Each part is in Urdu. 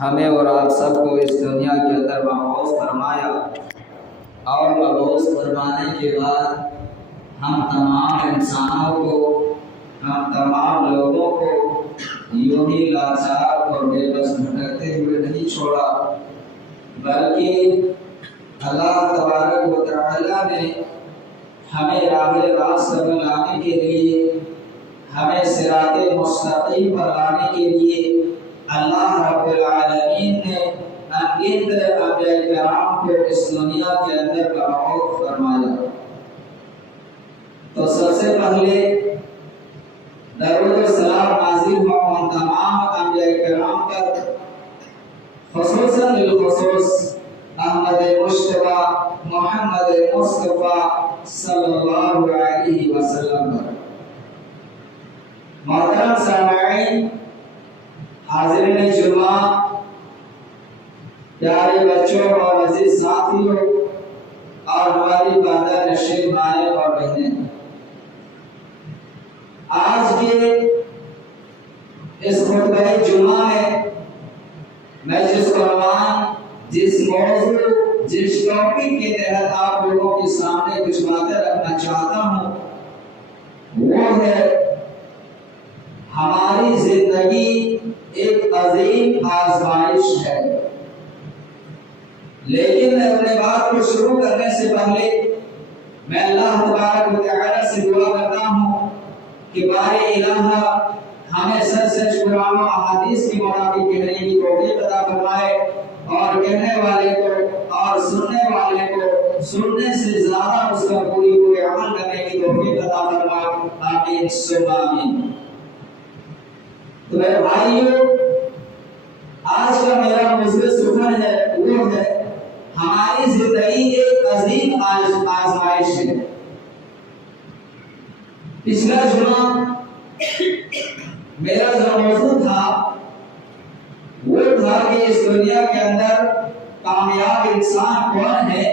ہمیں اور آپ سب کو اس دنیا کے اندر مبعوث فرمایا، اور مبعوث فرمانے کے بعد ہم تمام انسانوں کو، ہم تمام لوگوں کو یوں ہی لاچار اور بے بس بھٹکتے ہوئے نہیں چھوڑا، بلکہ اللہ تبارک و تعالیٰ نے ہمیں راہ راست پر لانے کے لیے، ہمیں صراط مستقیم پر لانے کے لیے اللہ رب العالمین نے انگنت انبیاء کرام کو اس دنیا کے اندر مبعوث فرمایا۔ تو سب سے پہلے درود و سلام نازل ہو ان تمام انبیاء کرام پر، خصوصاً بالخصوص احمد مشتبہ محمد مصطفیٰ صلی اللہ علیہ وسلم پر۔ محترم سامعین، حاضرین جمعہ، پیارے بچوں اور عزیز ساتھیوں اور ہماری پردہ نشین بھائی اور بہنیں، آج کے اس خطبہ جمعہ میں میں جس عنوان، جس موضوع، جس ٹاپک کے تحت آپ لوگوں کے سامنے کچھ باتیں رکھنا چاہتا ہوں، وہ ہے ہماری زندگی ایک عظیم آزمائش ہے۔ لیکن میں اپنے بات کو شروع کرنے سے پہلے میں اللہ تبارک و تعالیٰ سے دعا کرتا ہوں کہ بارے الہ ہمیں سچ سچ قرآن و احادیث کے مطابق کہنے کی توفیق عطا فرمائے، اور کہنے والے کو اور سننے والے کو سننے سے زیادہ اس کا پوری عمل کرنے کی توفیق عطا فرمائے، آمین ثم آمین۔ تو میرے بھائیو، آج کا میرا موضوع سخن ہے، وہ ہے ہماری زندگی ایک عظیم آزمائش ہے۔ پچھلا جمعہ میرا جو موضوع تھا وہ تھا کہ اس دنیا کے اندر کامیاب انسان کون ہے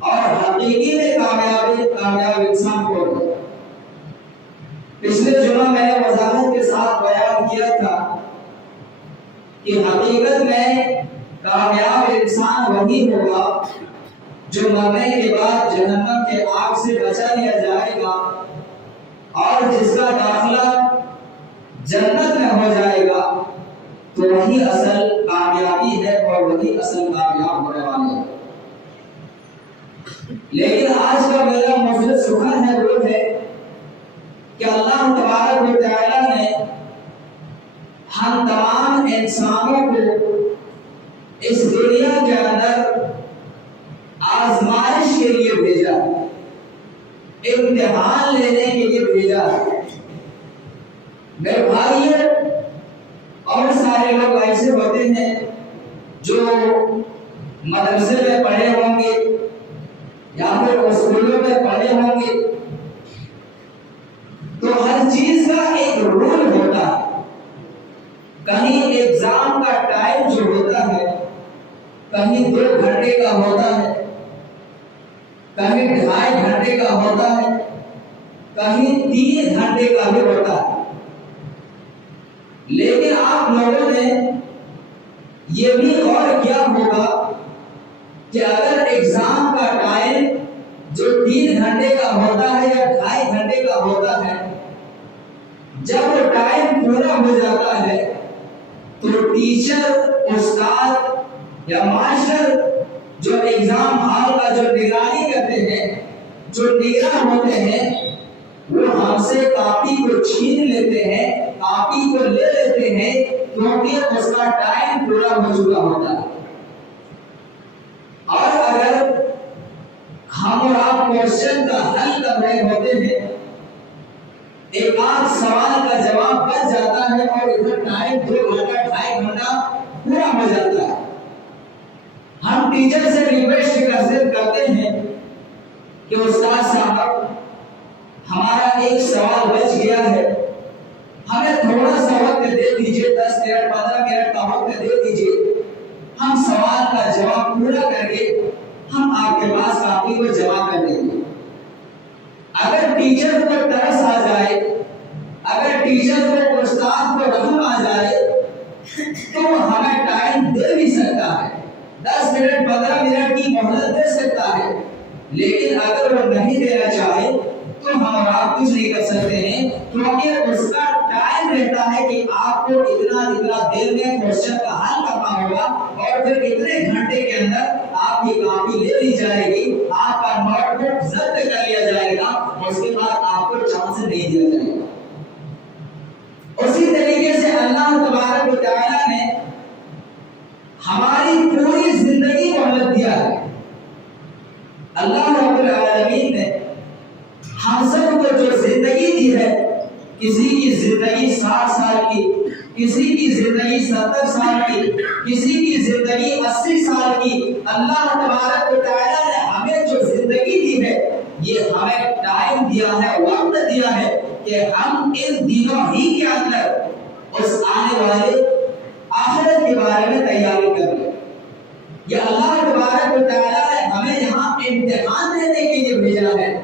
اور حقیقی میں کامیاب انسان کون ہے۔ پچھلے جمعہ میں نے وضاحت کے ساتھ بیان کیا تھا کہ حقیقت میں کامیاب انسان وہی ہوگا جو مرنے کے بعد جہنم کے آگ سے بچا لیا جائے گا، اور جس کا داخلہ جنت میں ہو جائے گا، تو وہی اصل کامیابی ہے اور وہی اصل کامیاب ہونے والے ہیں۔ لیکن آج کا میرا موضوع سخن ہے، وہ ہے کہ اللہ تبارک و تعالیٰ نے ہم تمام انسانوں کو اس دنیا کے اندر آزمائش کے لیے بھیجا ہے، امتحان لینے کے لیے بھیجا ہے۔ میرے بھائیوں، اور سارے لوگ ایسے ہوتے ہیں جو مدرسے میں پڑھے ہوں گے یا پھر اسکولوں میں پڑھے ہوں گے، تو ہر چیز کا ایک رول ہوتا ہے۔ کہیں ایگزام کا ٹائم جو ہوتا ہے کہیں 2 گھنٹے کا ہوتا ہے، کہیں 2.5 گھنٹے کا ہوتا ہے، کہیں 3 گھنٹے کا بھی ہوتا ہے۔ لیکن آپ لوگوں نے یہ بھی غور کیا ہوگا کہ اگر ایگزام کا ٹائم جو 3 گھنٹے کا ہوتا ہے یا 2.5 گھنٹے کا ہوتا ہے، جب وہ ٹائم پورا ہو جاتا ہے تو ٹیچر، استاد یا ماسٹر جو ایگزام ہال کا جو نگرانی کرتے ہیں، جو نگراں ہوتے ہیں، وہ ہم سے کاپی کو چھین لیتے ہیں، کاپی کو لے لیتے ہیں، کیونکہ اس کا ٹائم پورا ہو چکا ہوتا ہے۔ اور اگر ہم اور آپ کوشچن کا حل کر رہے ہوتے ہیں، ایک آدھ سوال کا جواب بچ جاتا ہے اور ادھر ٹائم 2 گھنٹہ 2.5 گھنٹہ پورا ہو جاتا ہے، ہم ٹیچر سے ریکویسٹ کرتے ہیں کہ استاد صاحب ہمارا ایک سوال بچ گیا ہے، ہمیں تھوڑا سا وقت دے دیجئے، 10 منٹ 15 منٹ کا وقت دے دیجئے، ہم سوال کا جواب پورا کر کے ہم آپ کے پاس کاپی کو جمع کر دیں گے۔ اگر ٹیچر کو ترس آ جائے، اگر ٹیچر کو استاد کو رحم آ جائے، تو ہمیں 15 منٹ کی مہلت دے سکتا ہے، لیکن اگر وہ نہیں دینا چاہے تو ہم اور آپ کچھ نہیں کر سکتے ہیں، کیونکہ اس کا ٹائم رہتا ہے کہ آپ کو اتنا دیر میں کوشچن کا حل کرنا ہوگا، اور پھر اتنے گھنٹے کے اندر آپ کی کاپی لے لی جائے گی، آپ کا نوٹ بک ضبط کر لیا جائے گا، اور اس کے بعد آپ کو چانس نہیں دیا جائے گا۔ اسی طریقے سے اللہ تبارک و تعالیٰ نے ہماری پوری زندگی کو مہلت دیا ہے۔ اللہ رب العالمین نے ہم سب کو جو زندگی دی ہے، کسی کی زندگی 60 سال کی، کسی کی زندگی 70 سال کی، کسی کی زندگی 80 سال کی، اللہ تبارک و تعالیٰ نے ہمیں جو زندگی دی ہے، یہ ہمیں ٹائم دیا ہے، وقت دیا ہے کہ ہم ان دنوں ہی کے اندر اس آنے والے آخرت کے بارے میں تیاری کر لیں۔ یہ اللہ تبارک و تعالیٰ نے ہمیں یہاں امتحان دینے کے لیے بھیجا ہے۔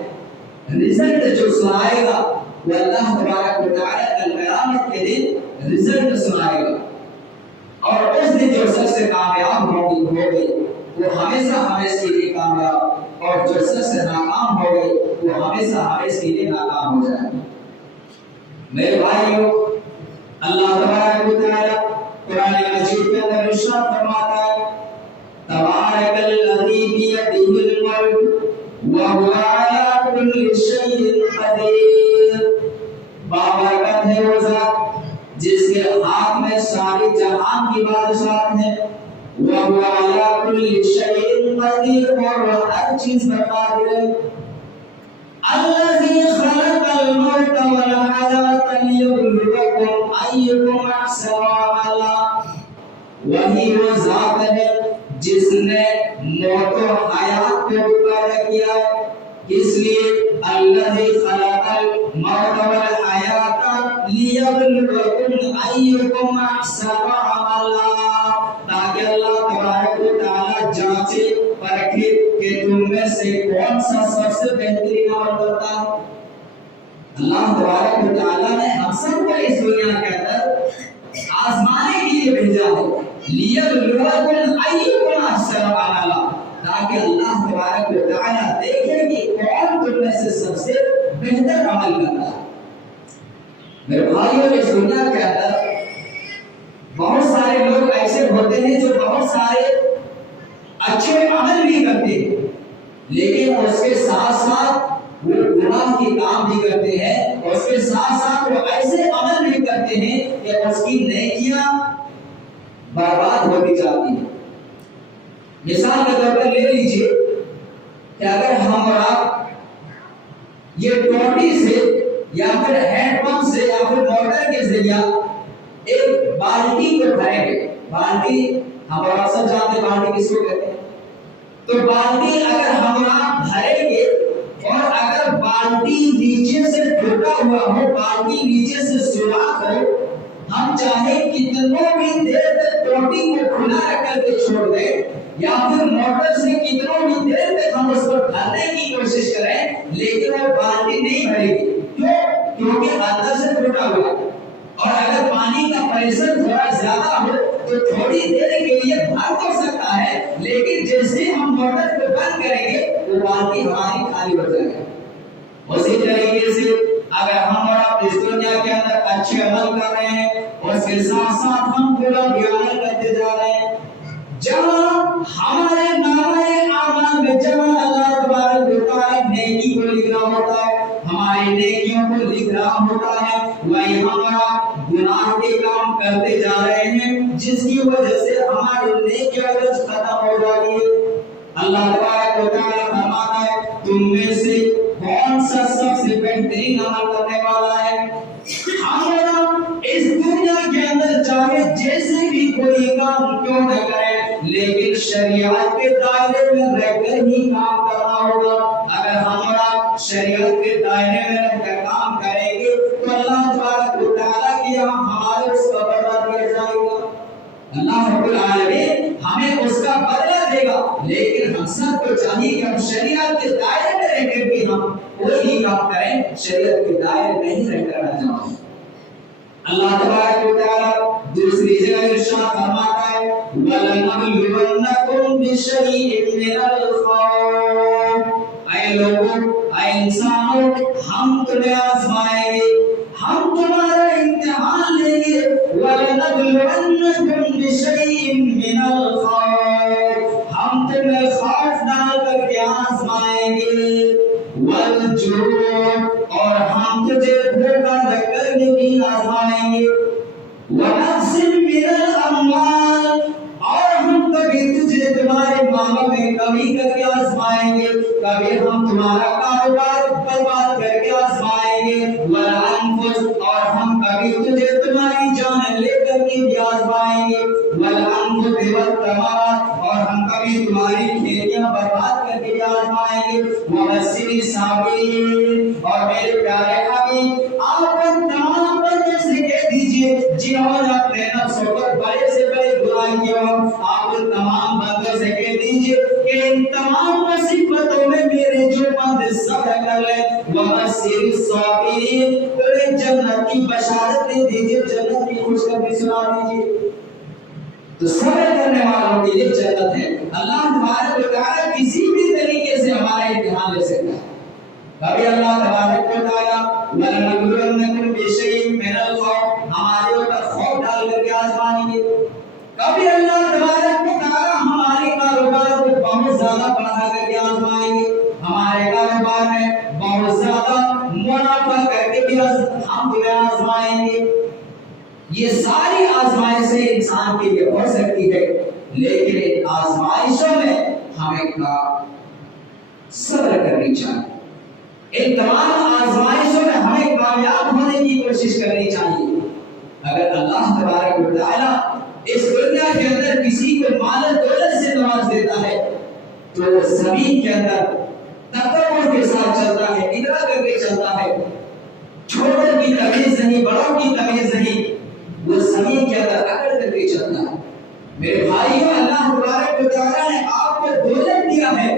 رزلٹ جو سنائے گا وہ اللہ تبارک و تعالیٰ کل قیامت کے دن رزلٹ سنائے گا، اور اس دن جو سب سے کامیاب ہو گئی وہ ہمیشہ کے لیے کامیاب، اور جو سب سے ناکام ہو گئی وہ ہمیشہ کے لیے ناکام ہو جائے گا۔ میرے بھائیوں، اللہ تبارک و تعالیٰ قرآن مجید کے اندر ارشاد فرماتا ہے، تبارک الذی بیدہ الملک وهو على كل شيء قدیر۔ بابرکت ہے وہ ذات جس کے ہاتھ میں ساری جہان کی بادشاہت ہے، وهو على كل شيء قدیر، اور وہ ہر چیز پر قادر ہے۔ الذي خلق الموت والحیاة لیبلوکم ایکم احسن عملا۔ وہی وہ ذات ہے جس نے موت و حیات کو پیدا کیا ہے، اس لیے الذی خلق الموت والحیات لیبلوکم ایکم احسن عملا، تاکہ اللہ تبارک و تعالیٰ جانچے پرکھے کہ تم میں سے کون سا سب سے بہترین عمل کرتا ہے۔ اللہ تبارک و تعالیٰ نے ہم سب کو اس دنیا کے اندر آزمانے کے لیے بھیجا ہے، لیبلوکم ایکم احسن عملا، تاکہ اللہ تبارک و تعالیٰ دیکھے کہ کون تم میں سے سب سے بہتر عمل کرتا ہے۔ میرے بھائیوں، اس دنیا کے اندر بہت سارے لوگ ایسے ہوتے ہیں جو بہت سارے اچھے عمل بھی کرتے ہیں، لیکن اس کے ساتھ ساتھ وہ گناہ کی کام بھی کرتے ہیں، اور اس کے ساتھ ساتھ وہ ایسے عمل بھی کرتے ہیں کہ اس کی نیکیاں برباد ہوتی جاتی ہیں۔ مثال کے طور پر لے لیجئے کہ اگر ہم اور آپ یہ ٹوٹی سے یا پھر ہینڈ پمپ سے یا پھر موٹر کے ذریعہ ایک بالٹی کو بھریں گے، بالٹی ہم اور آپ سب جانتے ہیں بالٹی کس کو کہتے ہیں، تو بالٹی اگر ہم اور آپ بھریں گے اور اگر بالٹی نیچے سے ٹوٹا ہوا ہو، بالٹی نیچے سے سوراخ ہو، ہم چاہے کتنوں بھی دیر تک ٹوٹی کو کھلا رکھ کر کے چھوڑ دیں، یا پھر موٹر سے کتنوں بھی دیر تک ہم اس کو بھرنے کی کوشش کریں، لیکن وہ بالٹی نہیں بھرے گی۔ کیوں؟ کیونکہ اندر سے ٹوٹا ہوا ہے، اور اگر پانی کا پریشر تھوڑا زیادہ ہو تو تھوڑی دیر کے لیے بھر تو سکتا ہے، لیکن جیسے ہم موٹر کو بند کریں گے وہ بالٹی ہماری خالی ہو جائے گی۔ اسی طریقے سے اگر ہم اور آپ اس دنیا کے اندر اچھے عمل کر رہے ہیں، اس کے ساتھ ساتھ ہم برا بھی عمل کرتے جا رہے ہیں، جہاں ہمارے نامہ اعمال میں جہاں اللہ تبارک و تعالیٰ نیکی کو لکھ رہا ہوتا ہے، ہماری نیکیوں کو لکھ رہا ہوتا ہے، وہی ہمارا گناہ کے کام کرتے جا رہے ہیں، جس کی وجہ سے ہماری نیکیاں ختم ہو جا رہی ہے۔ اللہ تبارک و تعالیٰ فرماتا ہے، تم میں سے کون سا سب سے بہترین عمل کرنے والا ہے؟ ہمارا اس دنیا کے اندر چاہے جیسے بھی کوئی کام کیوں نہ کرے، لیکن شریعت کے دائرے میں رہ کر ہی کام کرنا ہوگا۔ اگر ہمارا شریعت کے دائرے میں رہ کر کام کریں گے تو اللہ تبارک و تعالیٰ کی ہمارے اس کا بدلہ دیا جائے گا۔ اللہ رب العالمین ہمیں اس کا بدلہ دے گا، لیکن ہم سب کو چاہیے کہ ہم شریعت کے دائرے میں رہ کر بھی ہم کوئی بھی کام کریں، شریعت کے دائرے میں ہی رہ کر نہ جائیں۔ اللہ تبارک و تعالیٰ دوسری جگہ ارشاد فرماتا ہے، وَلَنَبْلُوَنَّكُمْ بشيء من الخوف. اے لوگوں، اے انسانوں، ہم تمہیں آزمائیں گے، ہم تمہارا امتحان لیں گے. وَلَنَبْلُوَنَّكُمْ بِشَيْءٍ مِّنَ الْخَوْفِ، ہم تمہیں خوف ڈال کر کے آزمائیں گے. وَالْجُوعِ، اور ہم تجھے بھوکا رکھ کر بھی آزمائیں گے. وَنَقْصٍ مِّنَ الْأَمْوَالِ، اور ہم کبھی تجھے تمہارے مالوں میں کمی کر کے آزمائیں گے، کبھی ہم تمہارا کاروبار برباد کر کے آزمائیں گے. وَالْأَنفُسِ، اور ہم کبھی تجھے تمہاری جان لے کر کے بھی آزمائیں گے. وَالْأَنفُسِ وَالثَّمَرَاتِ، اور ہم کبھی تمہاری کھیتیاں برباد کر کے بھی آزمائیں گے. وَبَشِّرِ الصَّابِرِينَ، اور میرے پیارے حبیب آپ تمام بندوں سے کہہ دیجئے جنہوں نے اپنے نفس پر بڑے سے بڑے گناہ کیے ہو، آپ تمام بندوں سے کہہ دیجئے کہ ان تمام مصیبتوں میں میرے جو بندے صبر کر لیں. وَبَشِّرِ الصَّابِرِينَ، انہیں جنت کی بشارت دے دیجئے، جنت کی خوشخبری سنا دیجئے. تو صبر کرنے والوں کے لیے جنت ہے. اللہ تبارک و تعالیٰ کسی بھی طریقے سے ہمارا امتحان لے سکتا ہے. کبھی اللہ تبارک و تعالیٰ وَلَنَبْلُوَنَّكُمْ بِشَيْءٍ مِّنَ الْخَوْفِ، ہمارے اوپر خوف ڈال کر کے آزمائیں گے. کبھی اللہ تبارک و تعالیٰ ہمارے کاروبار کو بہت زیادہ بڑھا کر کے آزمائیں گے، ہمارے کاروبار میں بہت زیادہ منافع کر کے بھی ہم تمہیں آزمائیں گے. یہ ساری آزمائشیں انسان کے لیے ہو سکتی ہے، لیکن ان آزمائشوں میں ہمیں صبر کرنی چاہیے. ان تمام آزمائشوں میں ہمیں کامیاب ہونے کی کوشش کرنی چاہیے. اگر اللہ تبارک و تعالیٰ اس دنیا کے اندر کسی کو مال و دولت سے نواز دیتا ہے تو زمین کے اندر تکبر کے ساتھ چلتا ہے، ادرا کر کے چلتا ہے، چھوٹوں کی تمیز نہیں، بڑوں کی تمیز نہیں، وہ زمین کے اندر اکڑ کر کے چلتا ہے. میرے بھائیوں، اللہ تبارک و تعالیٰ نے آپ کو دولت دیا ہے،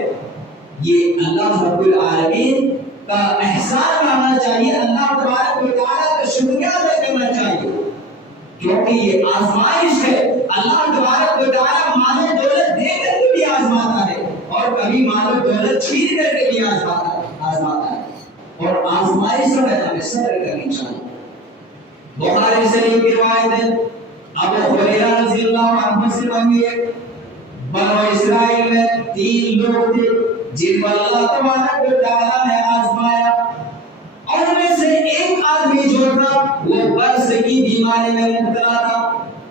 یہ اللہ رب العالمین کا احسان ماننا چاہیے، اللہ تبارک و تعالیٰ کا شکریہ ادا کرنا چاہیے، کیونکہ یہ آزمائش ہے. اللہ تبارک و تعالیٰ مال و دولت دے کر کے بھی آزماتا ہے اور کبھی مال و دولت چھین کر کے بھی آزماتا ہے. اور آزمائشوں میں ہمیں صبر کرنی چاہیے. بخاری شریف کی روایت ہے، ابو ہریرہ رضی اللہ عنہ سے روایت ہے، بنو اسرائیل میں 3 لوگ تھے جن کو اللہ تبارک و تعالیٰ نے آزمایا، اور ان میں سے ایک آدمی جو تھا وہ برص کی بیماری میں مبتلا تھا.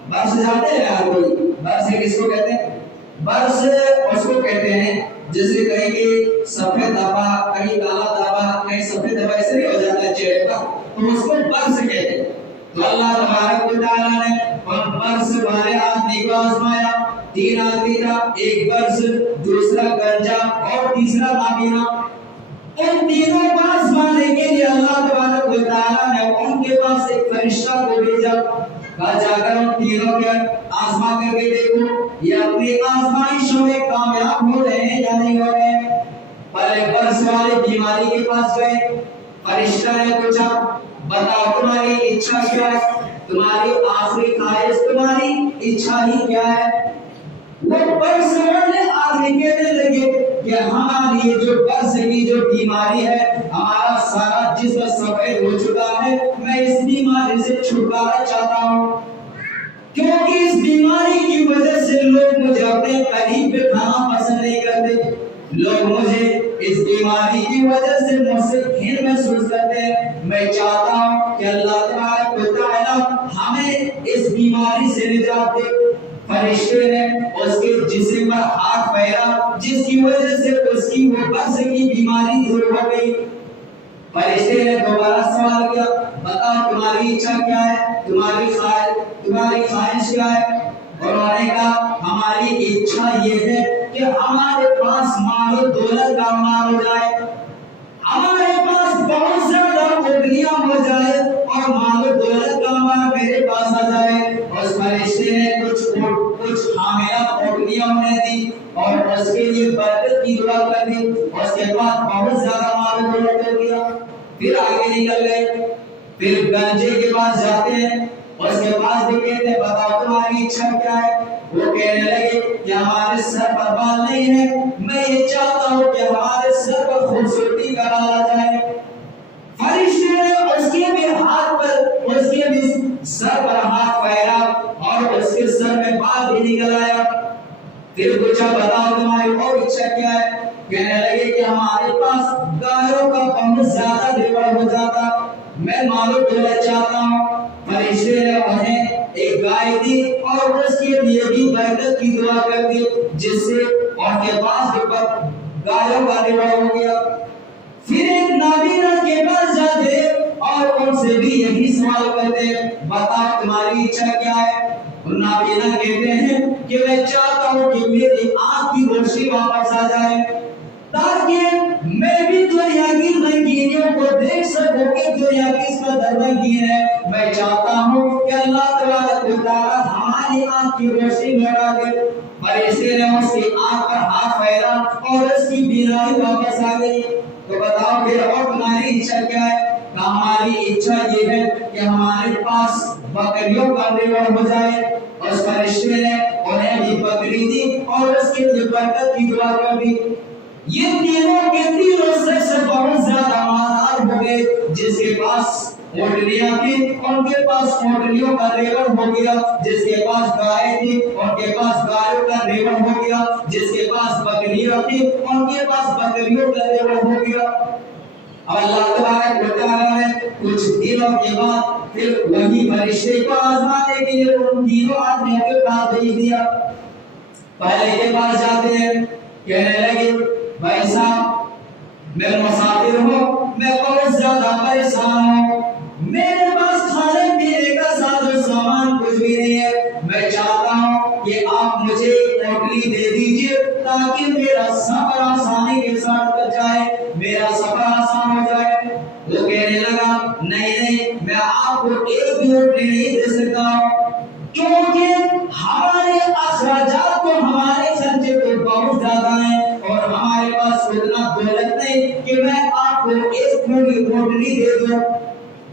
برص جانتے ہیں آپ کوئی؟ برص کس کو کہتے ہیں؟ برص اس کو کہتے ہیں جیسے کہیں کہ سفید دھبا، کہیں کالا دھبا، کہیں سفید دھبا اس طرح ہو جاتا ہے چہرے کا، تو اس کو برص کہتے ہیں. تو اللہ تبارک و تعالیٰ نے ان برص والے آدمی کو آزمایا. 3 آدمی تھا، ایک برص، دوسرا گنجا اور تیسرا نابینا. ان تینوں کو آزمانے کے لیے اللہ تبارک و تعالیٰ نے ان کے پاس ایک فرشتہ کو بھیجا، کہا جا کر ان تینوں کے آزما کر کے دیکھو یہ اپنی آزمائشوں میں کامیاب ہو رہے ہیں یا نہیں ہو رہے ہیں. پہلے برص والے بیماری کے پاس گئے، فرشتہ نے پوچھا بتاؤ تمہاری اچھا کیا ہے، تمہاری آخری خواہش، تمہاری اچھا ہی کیا ہے. وہ برص والے آدمی کہنے لگے کہ ہماری یہ جو برص کی جو بیماری ہے، ہمارا سارا جسم سفید ہو چکا ہے، میں اس بیماری سے چھٹکارا چاہتا ہوں، کیونکہ اس بیماری کی وجہ سے لوگ مجھے اپنے قریب بٹھانا پسند نہیں کرتے، لوگ مجھے اس بیماری کی وجہ سے مجھ سے گھن محسوس کرتے ہیں. میں چاہتا ہوں کہ اللہ تبارک و تعالیٰ ہمیں اس بیماری سے نجات دے. فرشتے نے اس کے جسم پر ہاتھ پھیرا جس کی وجہ سے اس کی وہ برص کی بیماری دور ہو گئی. فرشتے نے دوبارہ سوال کیا بتاؤ تمہاری اچھا کیا ہے، تمہاری خواہش کیا ہے. انہوں نے کہا ہماری اچھا یہ ہے کہ ہمارے پاس مال و دولت کا مال ہو جائے، ہمارے پاس بہت زیادہ پوٹلیاں ہو جائے اور مال و دولت کا مال میرے پاس آ جائے. اس فرشتے نے کچھ حاملہ پوٹلیاں انہیں دی اور اس کے لیے برکت کی دعا کر دی. اس کے بعد بہت زیادہ مال و دولت ہو گیا. پھر آگے نکل گئے، پھر گنجے کے پاس جاتے ہیں، اس کے پاس بھی کہتے ہیں بتاؤ تمہاری اچھا کیا ہے. وہ کہنے لگے کہ ہماری ہمارے سر پر بال نہیں ہے، میں یہ چاہتا ہوں کہ ہمارے سر پر خوبصورتی کا ڈالا جائے۔ فرشتے نے اس کے بھی ہاتھ پر، اس کے بھی سر پر ہاتھ پھیرا اور اس کے سر میں بال بھی نکل آیا۔ پھر پوچھا بتاؤ تمہاری اور اچھا کیا ہے؟ کہنے لگے کہ ہمارے پاس گایوں کا بہت زیادہ ریوڑ ہو جاتا، میں مال و دولت چاہتا ہوں۔ فرشتے نے انہیں ایک گائے دی اور اس کے لیے بھی برکت کی دعا کر دی، جس سے ان کے پاس گایوں کا ریوڑ ہو گیا۔ پھر ایک نابینا کے پاس جاتے اور ان سے بھی یہی سوال کرتے، بتاؤ تمہاری اچھا کیا ہے؟ نابینا کہتے ہیں کہ میں چاہتا ہوں کہ میری آنکھ کی روشنی واپس آ جائے تاکہ میں بھی دنیا کی رنگینیوں کو دیکھ سکوں کہ دنیا کس قدر رنگین ہے۔ میں چاہتا ہوں کہ اللہ تبارک و تعالی ہماری آنکھ کی روشنی لگا دے۔ فرشتے نے اس کی آنکھ پر ہاتھ پھیرا اور اس کی بینائی واپس آ گئی۔ تو بتاؤ پھر اور تمہاری اچھا کیا ہے؟ ہماری اچھا یہ ہے کہ ہمارے پاس بکریوں کا ریوڑ ہو جائے۔ اس فرشتے نے انہیں بھی بکری دی اور اس کے لیے برکت کی دعا کر دی۔ یہ تینوں کے تینوں سے بہت زیادہ مالدار ہو گئے۔ جس کے پاس اونٹنیاں تھی ان کے پاس اونٹنیوں کا ریوڑ ہو گیا، جس کے پاس گائے تھی ان کے پاس گایوں کا ریوڑ ہو گیا، جس کے پاس بکریاں تھی ان کے پاس بکریوں کا ریوڑ ہو گیا۔ اب اللہ تبارک و تعالیٰ نے کچھ دنوں کے بعد پھر وہی فرشتے کو آزمانے کے لیے ان تینوں آدمیوں کے پاس بھیج دیا۔ پہلے کے پاس جاتے ہیں، کہنے لگے بھائی صاحب میں مسافر ہوں، میں بہت زیادہ پریشان ہوں، میرے پاس کھانے پینے کا ساز و سامان کچھ بھی نہیں ہے، میں چاہتا ہوں کہ آپ مجھے ایک پوٹلی دے دیجئے تاکہ میرا سفر آسانی کے ساتھ کٹ جائے، میرا سفر آسان ہو جائے۔ وہ کہنے لگا نہیں میں آپ کو ایک بھی پوٹلی نہیں دے سکتا ہوں، کیونکہ ہمارے اخراجات تو ہمارے خرچے تو بہت زیادہ ہیں اور ہمارے پاس اتنا دولت نہیں کہ میں آپ کو ایک پوٹلی دے دوں۔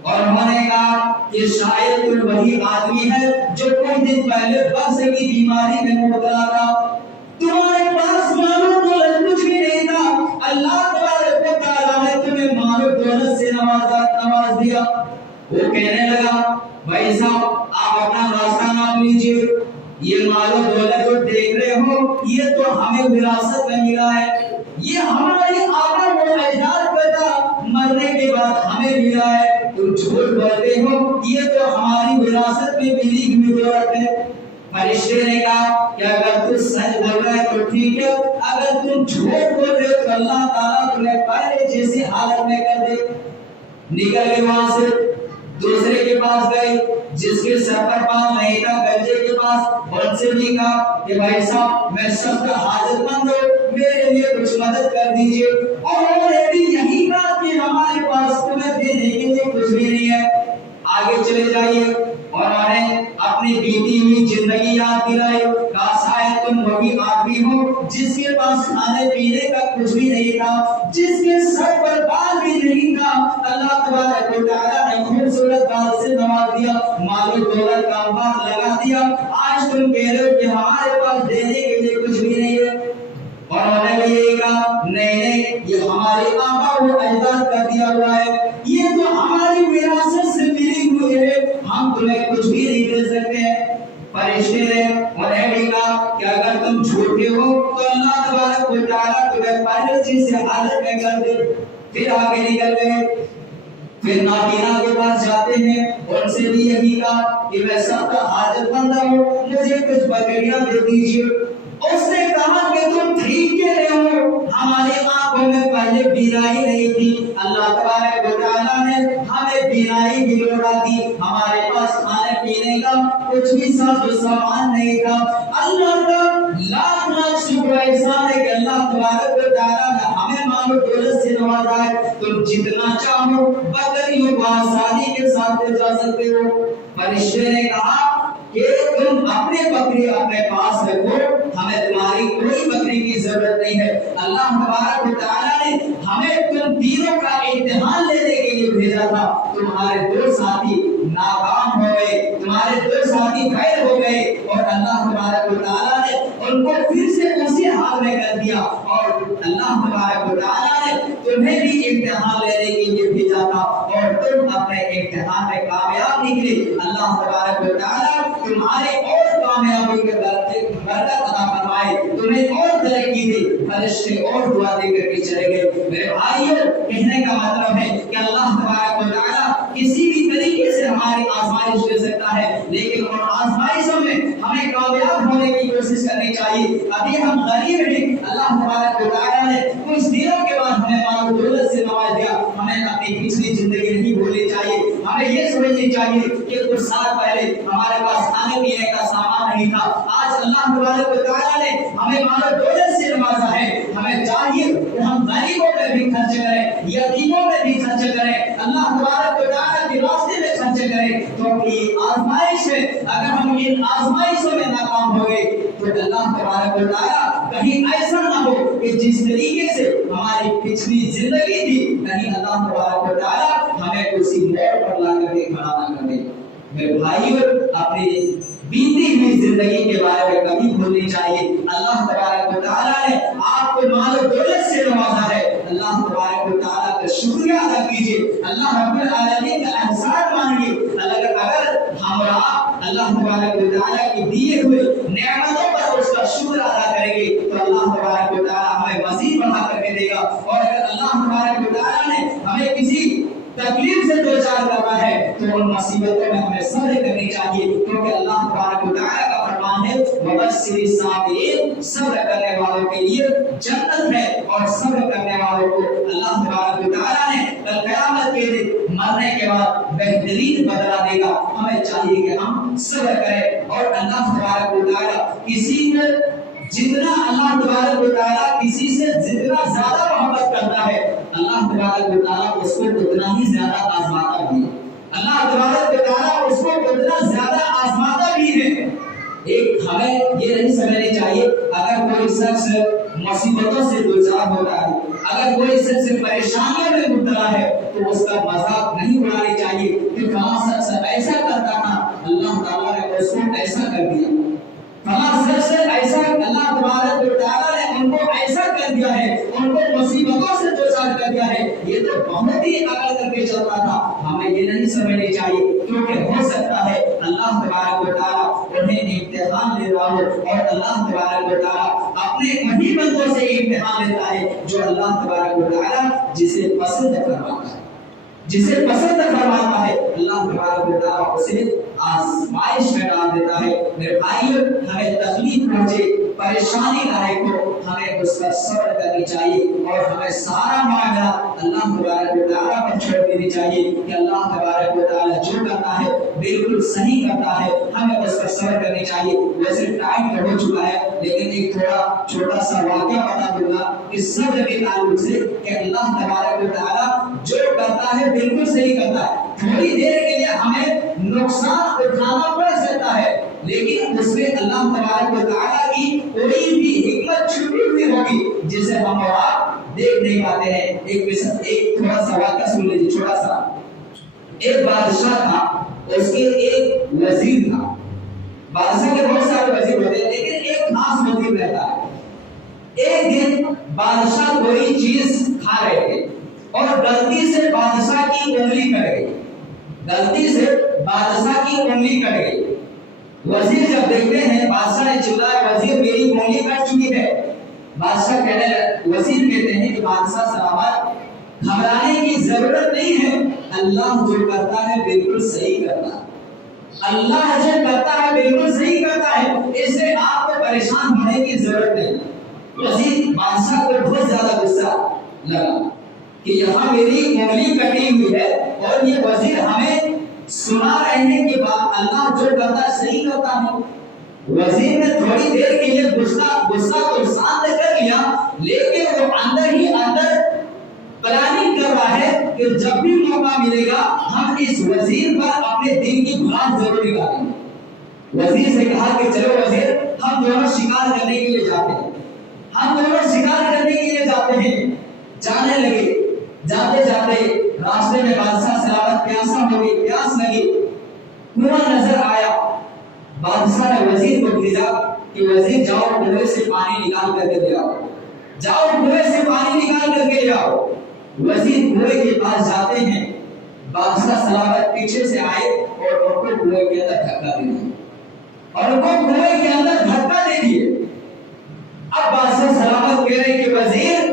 اور انہوں نے کہا کہ شاید کوئی وہی آدمی ہے جو کچھ دن پہلے بغض کی بیماری میں مبتلا تھا، تمہارے پاس مال و دولت کچھ بھی نہیں تھا، اللہ تبارک و تعالیٰ نے تمہیں مال و دولت سے نواز دیا۔ وہ کہنے لگا بھائی صاحب آپ اپنا راستہ نام لیجئے، یہ مال و دولت جو دیکھ رہے ہو یہ تو ہمیں وراثت میں ملا ہے، یہ ہمارے آبا و اجداد کا مرنے کے بعد ہمیں ملا ہے، تم جھوٹ بولتے ہو، یہ تو ہماری وراثت میں ملی ہوئی دولت ہے۔ فرشتے نے کہا کہ اگر تم سچ بول رہے تو ٹھیک ہے، اگر تم جھوٹ بول رہے تو اللہ تعالیٰ تمہیں پہلے جیسی حالت میں کر دے۔ نکل کے وہاں سے دوسرے کے پاس گئے جس کے سر پر بال نہیں تھا، گنجے کے پاس، ان سے بھی کہا کہ بھائی صاحب میں سب کا حاجت مند ہوں، میرے لیے کچھ مدد کر دیجئے۔ اور انہوں نے بھی یہی کہا کہ ہمارے پاس تمہیں دینے کے لیے کچھ بھی نہیں ہے، آگے چلے جائیے۔ اور انہوں نے اپنی بیتی ہوئی زندگی یاد دلائی، کہا شاید تم وہی آدمی ہو جس کے پاس کھانے پینے کا کچھ بھی نہیں تھا، جس کے سر پر بال بھی نہیں تھا، اللہ تبارک و تعالیٰ نے خوبصورت بال سے نواز دیا، مال و دولت کا انبار لگا دیا، آج تم کہہ رہے ہو کہ ہمارے پاس دینے کے لیے کچھ بھی نہیں ہے۔ اور انہوں نے بھی یہی کہا نہیں یہ ہمارے آبا و اجداد کا دیا ہوا ہے، یہ تو ہماری وراثت سے ملی ہوئی ہے، ہم تمہیں کچھ بھی نہیں دے سکتے۔ فرشتے نے انہیں بھی کہا کہ اگر تم جھوٹے ہو تو اللہ تبارک و تعالیٰ تمہیں پہلے چیز سے حالت میں کر دے۔ پھر آگے نکل گئے، پھر نابینا کے پاس جاتے ہیں، ان سے بھی یہی کہا کہ میں سب کا حاجت مند ہوں، مجھے کچھ بکریاں دے دیجیے۔ اس نے کہا کہ تم ٹھیک کہہ رہے ہو، ہماری آنکھوں میں پہلے بینائی نہیں تھی، اللہ تبارک و تعالیٰ نے ہمیں بینائی بھی لوٹا دی، ہمارے پاس کھانے پینے کا کچھ بھی ساز و سامان نہیں تھا۔ اللہ کا لاکھ لاکھ شکر احسان ہے کہ اللہ تبارک و تعالیٰ نے ہمیں مال و دولت سے نوازا ہے، تم جتنا چاہو بکریوں کو آسانی کے ساتھ لے جا سکتے ہو۔ فرشتے نے کہا کہ تم اپنے بکری اپنے پاس رکھو، ہمیں تمہاری کوئی بکری کی ضرورت نہیں ہے، اللہ تبارک و تعالیٰ نے ہمیں تم تینوں کا امتحان لینے کے لیے بھیجا تھا، تمہارے دو ساتھی ناکام ہو گئے، تمہارے دو ساتھی غائب ہو گئے اور اللہ تبارک و تعالیٰ نے ان کو پھر سے تمہیں کر دیا اور اللہ تبارک و تعالیٰ نے تمہیں بھی امتحان لینے کے لیے بھیجا تھا اور تم اپنے امتحان میں کامیاب نکلے، اللہ تبارک و تعالیٰ تمہارے اور کامیابی کے برکت عطا فرمائے، تمہیں اور ترقی دے۔ فرشتے اور دعا دے کر کے چلے گئے۔ میرے بھائیوں، کہنے کا مطلب ہے کہ اللہ تبارک و تعالیٰ کسی بھی طریقے سے ہماری آزمائش لے سکتا ہے، لیکن ان آزمائشوں میں ہمیں کامیاب ہونے کی کوشش کرنی چاہیے۔ ابھی ہم غریب ہیں، اللہ تبارک و تعالیٰ نے کچھ دنوں کے بعد ہمیں مال و دولت سے نواز دیا، ہمیں اپنی پچھلی زندگی نہیں بھولنی چاہیے، ہمیں یہ سمجھنی چاہیے کہ کچھ سال پہلے ہمارے پاس کھانے پینے کا سامان نہیں تھا، آج اللہ تبارک و تعالیٰ نے ہمیں مال و دولت سے نوازا ہے، ہمیں چاہیے کہ ہم غریبوں پہ بھی خرچ کریں، یتیموں پہ بھی خرچ کریں، اللہ تبارک و تعالیٰ کے راستے میں خرچ کریں، کیونکہ یہ آزمائش ہے۔ اگر ہم ان آزمائشوں میں ناکام ہو گئے تو اللہ تبارک و تعالیٰ کہیں ایسا نہ ہو کہ جس طریقے سے ہماری پچھلی زندگی تھی، کہیں اللہ تبارک و تعالیٰ ہمیں اسی موڑ پر لا کر کے کھڑا نہ کر دے۔ میرے بھائیوں، اپنی بیتی ہوئی زندگی کے بارے میں کبھی بھولنی چاہیے۔ اللہ تبارک و تعالیٰ نے آپ کو مال و دولت سے نوازا ہے، اللہ تبارک و تعالیٰ کا شکریہ ادا کیجیے، اللہ رب العالمین کا احسان مانیے۔ اگر ہم اللہ تبارک و تعالیٰ کی دیے ہوئے نعمتوں پر اس کا شکر ادا کریں گے تو اللہ تبارک و تعالیٰ ہمیں مزید بڑھا کر کے دے گا، اور اگر اللہ تبارک و تعالیٰ نے ہمیں کسی تکلیف سے دو چار کرنا ہے تو ان مصیبتوں میں ہمیں صبر کرنی چاہیے، کیونکہ اللہ تبارک و تعالیٰ کا فرمان ہے وَبَشِّرِ الصَّابِرِينَ، صبر کرنے والوں کے لیے جنت ہے، اور صبر کرنے والوں کو اللہ تبارک و تعالیٰ نے کل قیامت کے دن مرنے کے بعد بہترین بدلہ دے گا۔ ہمیں چاہیے کہ ہم صبر کریں، اور اللہ تبارک و تعالیٰ کسی کو جتنا اللہ تبارک و تعالیٰ کسی سے جتنا زیادہ محبت کرتا ہے، اللہ تبارک و تعالیٰ اس کو اتنا ہی زیادہ آزماتا بھی ہے، اللہ تبارک و تعالیٰ اس کو اتنا زیادہ آزماتا بھی ہے۔ ایک ہمیں یہ نہیں سمجھنی چاہیے اگر کوئی شخص مصیبتوں سے دوچار ہوتا ہے، اگر کوئی شخص پریشانیوں میں مبتلا ہے تو اس کا مذاق نہیں اڑانی چاہیے کہ فلاں شخص ایسا کرتا تھا، اللہ تعالیٰ نے اس کو ایسا کر دیا، فلاں شخص ایسا، اللہ تبارک و تعالیٰ نے ان کو ایسا کر دیا ہے، ان کو مصیبتوں سے دوچار کر دیا ہے، یہ تو بہت ہی عقل کر کے چلتا تھا۔ ہمیں یہ نہیں سمجھنی چاہیے، کیونکہ ہو سکتا ہے اللہ تبارک و تعالیٰ انہیں امتحان لے رہا ہو، اور اللہ تبارک و تعالیٰ اپنے انہی بندوں سے امتحان لیتا ہے جو اللہ تبارک و تعالیٰ جسے پسند فرماتا ہے، جسے پسند فرماتا ہے اللہ تبارک و تعالیٰ اسے آزمائش میں ڈال دیتا ہے۔ میرے بھائیوں، ہمیں تکلیف پہنچے، پریشانی آئے تو ہمیں اس پر صبر کرنی چاہیے، اور ہمیں سارا معاملہ اللہ تبارک و تعالیٰ پر چھوڑ دینی چاہیے کہ اللہ تبارک و تعالیٰ جو کرتا ہے بالکل صحیح کرتا ہے، ہمیں اس پر صبر کرنی چاہیے۔ ویسے ٹائم ہو چکا ہے، لیکن ایک تھوڑا چھوٹا سا واقعہ بتا دوں گا اس صبر کے تعلق سے کہ اللہ تبارک و تعالیٰ جو کرتا ہے بالکل صحیح کرتا ہے۔ تھوڑی دیر کے لیے ہمیں نقصان اٹھانا پڑ سکتا ہے، لیکن اس میں اللہ تبارک و تعالیٰ کی کوئی بھی حکمت چھپی ہوئی ہوگی جسے ہم اور آپ دیکھ نہیں پاتے ہیں۔ ایک تھوڑا سا واقعہ سن لیجیے، چھوٹا سا۔ ایک بادشاہ تھا، اس کے ایک وزیر تھا۔ بادشاہ کے بہت سارے وزیر ہوتے ہیں، لیکن ایک خاص وزیر رہتا ہے۔ ایک دن بادشاہ کوئی چیز کھا رہے تھے اور غلطی سے بادشاہ کی انگلی کٹ گئی، غلطی سے بادشاہ کی انگلی کٹ گئی۔ وزیر جب دیکھتے ہیں، بادشاہ نے چلایا وزیر میری انگلی کٹ چکی ہے۔ بادشاہ وزیر کہتے ہیں کہ بادشاہ سلامت، گھبرانے کی ضرورت نہیں ہے، اللہ جو کرتا ہے بالکل صحیح کرتا ہے، اللہ جو کرتا ہے بالکل صحیح کرتا ہے، اس سے آپ کو پریشان ہونے کی ضرورت نہیں۔ وزیر بادشاہ کو بہت زیادہ غصہ لگا کہ یہاں میری انگلی کٹی ہوئی ہے اور یہ وزیر ہمیں سنا رہے ہیں کہ اللہ جو کرتا ہے صحیح کرتا ہے۔ وزیر نے تھوڑی دیر کے لیے غصہ کو شانت کر لیا، لیکن وہ اندر ہی اندر پلاننگ کر رہا ہے کہ جب بھی موقع ملے گا ہم اس وزیر پر اپنے دین کی بات ضرور نکالیں گے۔ وزیر سے کہا کہ چلو وزیر، ہم دونوں شکار کرنے کے لیے جاتے ہیں، ہم دونوں شکار کرنے کے لیے جاتے ہیں۔ جانے لگے، جاتے جاتے راستے میں بادشاہ سلامت پیاسا ہو گئی، پیاس لگی، کنواں نظر آیا۔ بادشاہ نے وزیر کو بھیجا کہ وزیر جاؤ کنویں سے پانی نکال کر کے لے آؤ، جاؤ کنویں سے پانی نکال کر کے لے آؤ۔ وزیر کنویں کے پاس جاتے ہیں، بادشاہ سلامت پیچھے سے آئے اور ان کو کنویں کے اندر دھکا دے دیے، اور ان کو کنویں کے اندر دھکا دے دیے۔ اب بادشاہ سلامت کہہ رہے کہ وزیر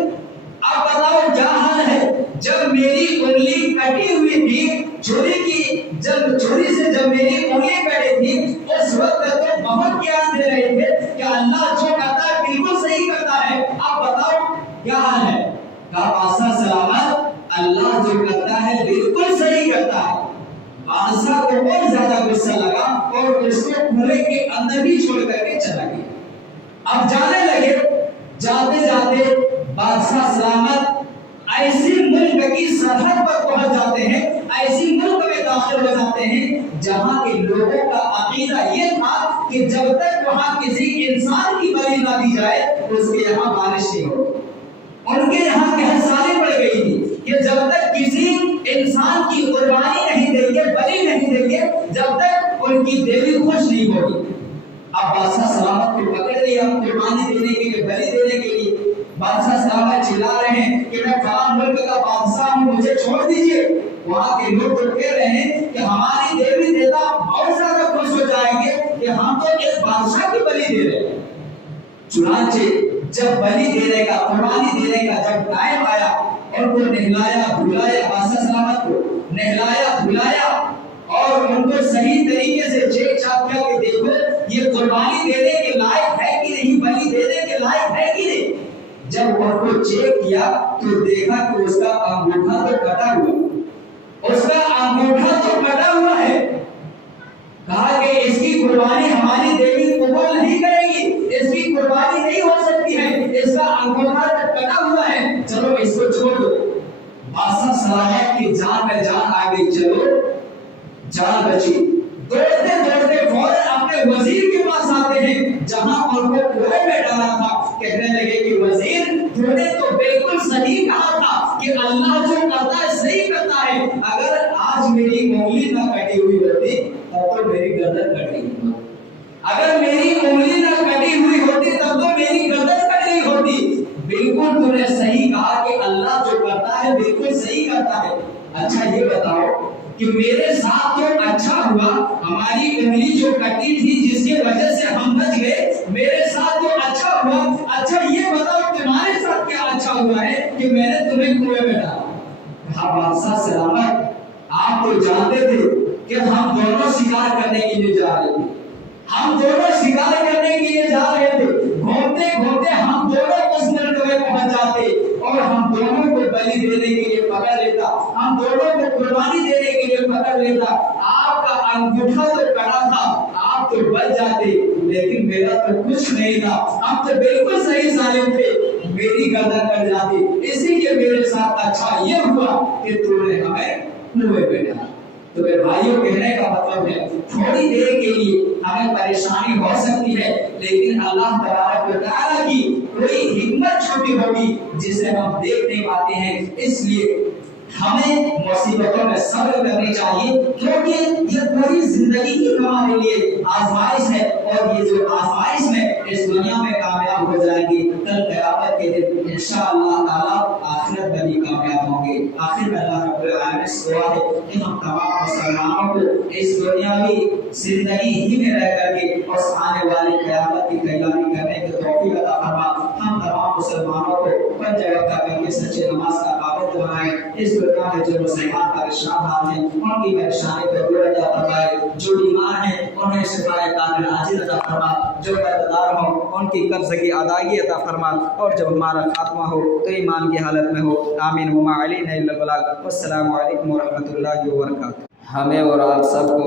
اب بتاؤ کیا حال ہے؟ جب میری انگلی کٹی ہوئی تھی، چھری سے جب میری انگلی کٹی تھی، اس وقت تو بہت گیان دے رہے تھے کہ اللہ جو کرتا ہے بالکل صحیح کرتا ہے، اب بتاؤ کیا حال ہے؟ کہا بادشاہ سلامت اللہ جو کرتا ہے بالکل صحیح کرتا ہے۔ بادشاہ کو بہت زیادہ غصہ لگا اور اس کو کنویں کے اندر ہی چھوڑ کر کے چلا گیا۔ اب جانے لگے، جاتے جاتے بادشاہ سلامت ایسی ملک کی سرحد پر پہنچ جاتے ہیں، ایسی ملک میں داخل ہو جاتے ہیں جہاں کے لوگوں کا عقیدہ یہ تھا کہ جب تک وہاں کسی انسان کی بلی نہ دی جائے اس کے یہاں بارش نہیں ہوگی۔ ان کے یہاں کہسانی پڑ گئی تھی کہ جب تک کسی انسان کی قربانی نہیں دیں گے، بلی نہیں دیں گے، جب تک ان کی دیوی خوش نہیں ہوگی۔ اب بادشاہ سلامت کو پکڑ لیا قربانی دینے کے لیے، بلی دینے کے لیے۔ بادشاہ سلامت چلا رہے ہیں کہ میں فلاں ملک کا بادشاہ ہوں، مجھے چھوڑ دیجئے۔ وہاں کے لوگ تو کہہ رہے ہیں کہ ہماری دیوی دیوتا بہت زیادہ خوش ہو جائیں گے کہ ہم تو ایک بادشاہ کی بلی دے رہے ہیں۔ چنانچہ جب بلی دینے کا، قربانی دینے کا جب ٹائم آیا، ان کو نہلایا دھلایا، بادشاہ سلامت کو نہلایا دھلایا اور ان کو صحیح طریقے سے چیک چاک کیا کہ دیکھو یہ قربانی دینے کے لائق ہے کہ نہیں، بلی دینے کے لائق ہے کہ نہیں۔ جب ان کو چیک کیا تو دیکھا کہ اس کا انگوٹھا تو کٹا ہوا، اس کا انگوٹھا تو کٹا ہوا ہے۔ کہا کہ اس کی قربانی ہماری دیوی قبول نہیں کرے گی، اس کی قربانی نہیں ہو سکتی ہے، اس کا انگوٹھا تو کٹا ہوا ہے، چلو اس کو چھوڑ دو۔ بادشاہ سلامت کی جان میں جان آ گئی، چلو جان بچی۔ دوڑتے دوڑتے فوراً اپنے وزیر کے پاس آتے ہیں جہاں ان کو کنویں میں ڈالا تھا۔ کہنے لگے کہ وزیر تو نے تو بالکل صحیح کہا تھا کہ اللہ جو کرتا ہے صحیح کرتا ہے۔ اگر آج میری انگلی نہ کٹی ہوئی ہوتی تب تو میری گردن کٹ گئی ہوتی، اگر میری انگلی نہ کٹی ہوئی ہوتی تب تو میری گردن کٹ گئی ہوتی۔ بالکل تو نے صحیح کہا کہ اللہ جو کرتا ہے بالکل صحیح کرتا ہے۔ اچھا یہ بتاؤ کہ میرے ساتھ تو اچھا ہوا، ہماری انگلی جو کٹی تھی جس کی وجہ سے ہم بچ گئے، میرے ساتھ تو اچھا ہوا۔ اچھا یہ بتاؤ تمہارے ساتھ کیا اچھا ہوا ہے کہ میں نے تمہیں کنویں میں ڈالا؟ کہا بادشاہ سلامت آپ تو جانتے تھے کہ ہم دونوں شکار کرنے کے لیے جا رہے تھے، ہم دونوں شکار کرنے کے لیے جا رہے تھے، گھومتے گھومتے ہم دونوں اس ملک میں پہنچ جاتے اور ہم دونوں کو بلی دینے کے لیے پکڑ لیتا، ہم دونوں کو قربانی دینے کے لیے پکڑ لیتا۔ آپ کا انگوٹھا تو کٹا تھا، آپ تو بچ جاتے، لیکن میرا تو کچھ نہیں تھا، ہم تو بالکل صحیح سالم تھے، میری گردن کٹ جاتی۔ اسی لیے میرے ساتھ اچھا یہ ہوا کہ تو نے ہمیں کنویں میں ڈالا۔ تو میرے بھائیوں کہنے کا مطلب ہے تھوڑی دیر کے لیے ہمیں پریشانی ہو سکتی ہے، لیکن اللہ تبارک و تعالیٰ کی کوئی حکمت چھپی ہوگی جسے ہم دیکھ نہیں پاتے ہیں۔ اس لیے ہمیں مصیبتوں میں صبر کرنی چاہیے، کیونکہ یہ پوری زندگی ہی ہمارے لیے آزمائش ہے، اور یہ جو آزمائش میں اس دنیا میں کامیاب ہو جائیں گے، کل قیامت کے دن انشاءاللہ تعالیٰ آخرت میں بھی کامیاب ہوں گے۔ آخر میں اللہ رب العالمین سے دعا ہے کہ ہم تمام مسلمانوں کو اس دنیاوی زندگی ہی میں رہ کر کے اس آنے والی قیامت کی تیاری کرنے کی توفیق عطا فرما۔ ہم تمام مسلمانوں کو پنج وقت کر کے سچے نماز کا پابند بنائے۔ اس دنیا میں جو مسلمان پریشان ہیں ان کی پریشانی کو دور عطا فرمائے، جو بیمار ہیں انہیں شفائے کامل عاجل عطا فرما، جو قرضدار ہوں ان کی قرض کی ادائیگی عطا فرما، اور جب ہمارا خاتمہ ہو تو ایمان کی حالت میں ہو۔ آمین وما علینا الا البلاغ۔ والسلام علیکم ورحمۃ اللہ وبرکاتہ۔ ہمیں اور آپ سب کو